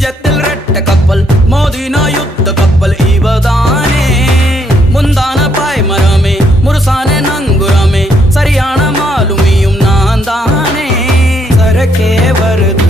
நெஞ்சத்தில் ரெட்ட கப்பல் மோதின யுத்த கப்பல் இவதானே முந்தான பாய்மரமே முருசான நங்குரமே சரியான மாலுமியும் நான் தானே சரக்கே வருது